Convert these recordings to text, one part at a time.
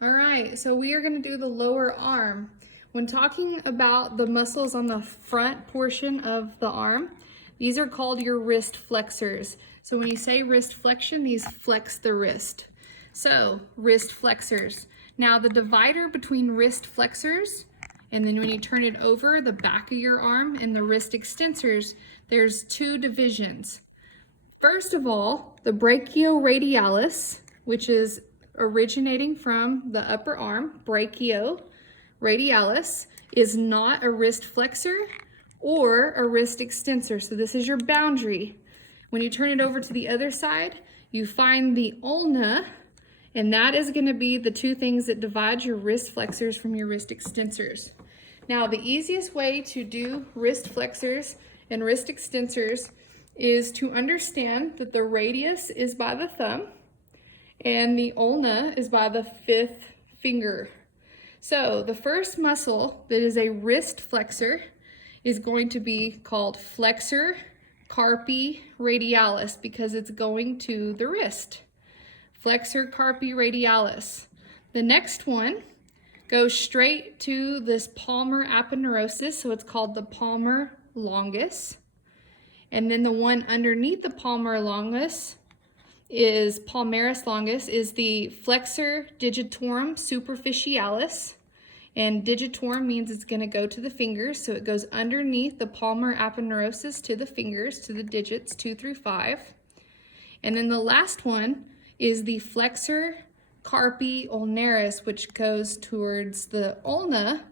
All right, so we are going to do the lower arm. When talking about the muscles on the front portion of the arm, these are called your wrist flexors. So when you say wrist flexion, these flex the wrist. So wrist flexors. Now the divider between wrist flexors and then when you turn it over, the back of your arm and the wrist extensors, there's two divisions. First of all, the brachioradialis, which is originating from the upper arm, brachioradialis, is not a wrist flexor or a wrist extensor. So this is your boundary. When you turn it over to the other side, you find the ulna, and that is going to be the two things that divide your wrist flexors from your wrist extensors. Now, the easiest way to do wrist flexors and wrist extensors is to understand that the radius is by the thumb and the ulna is by the fifth finger. So the first muscle that is a wrist flexor is going to be called flexor carpi radialis because it's going to the wrist. Flexor carpi radialis. The next one goes straight to this palmar aponeurosis, so it's called the palmar longus. And then the one underneath the palmar longus is palmaris longus, is the flexor digitorum superficialis. And digitorum means it's going to go to the fingers, so it goes underneath the palmar aponeurosis to the fingers, to the digits 2 through 5. And then the last one is the flexor carpi ulnaris, which goes towards the ulna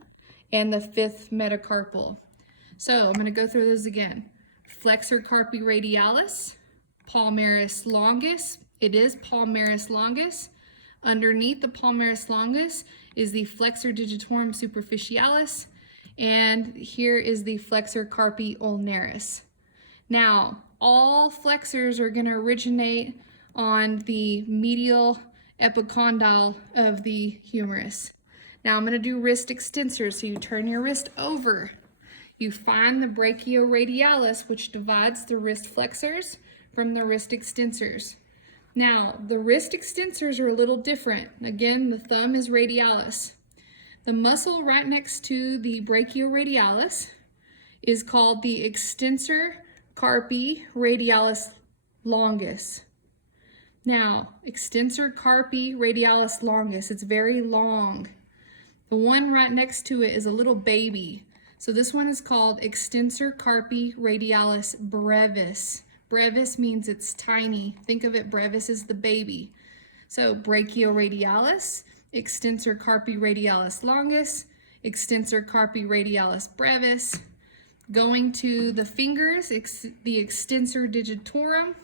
and the fifth metacarpal. So I'm going to go through those again. Flexor carpi radialis, palmaris longus. It is palmaris longus. Underneath the palmaris longus is the flexor digitorum superficialis, and here is the flexor carpi ulnaris. Now, all flexors are going to originate on the medial epicondyle of the humerus. Now I'm going to do wrist extensors. So you turn your wrist over. You find the brachioradialis, which divides the wrist flexors from the wrist extensors. Now, the wrist extensors are a little different. Again, the thumb is radialis. The muscle right next to the brachioradialis is called the extensor carpi radialis longus. Now, extensor carpi radialis longus, it's very long. The one right next to it is a little baby. So this one is called extensor carpi radialis brevis. Brevis means it's tiny. Think of it, brevis is the baby. So brachioradialis, extensor carpi radialis longus, extensor carpi radialis brevis. Going to the fingers, the extensor digitorum.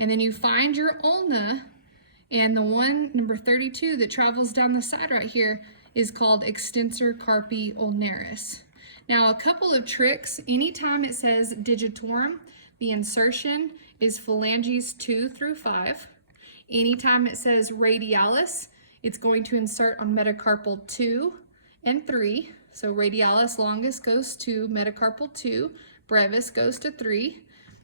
And then you find your ulna, and the one, number 32, that travels down the side right here is called extensor carpi ulnaris. Now, a couple of tricks. Anytime it says digitorum, the insertion is phalanges 2 through 5. Anytime it says radialis, it's going to insert on metacarpal 2 and 3. So radialis longus goes to metacarpal 2, brevis goes to 3.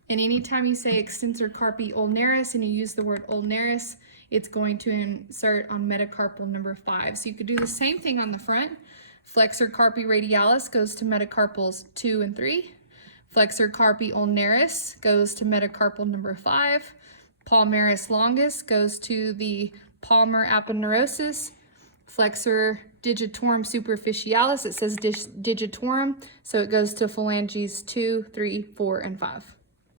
And anytime you say extensor carpi ulnaris and you use the word ulnaris, it's going to insert on metacarpal number 5. So you could do the same thing on the front. Flexor carpi radialis goes to metacarpals 2 and 3. Flexor carpi ulnaris goes to metacarpal number 5. Palmaris longus goes to the palmar aponeurosis. Flexor digitorum superficialis, it says digitorum, so it goes to phalanges 2, 3, 4, and 5.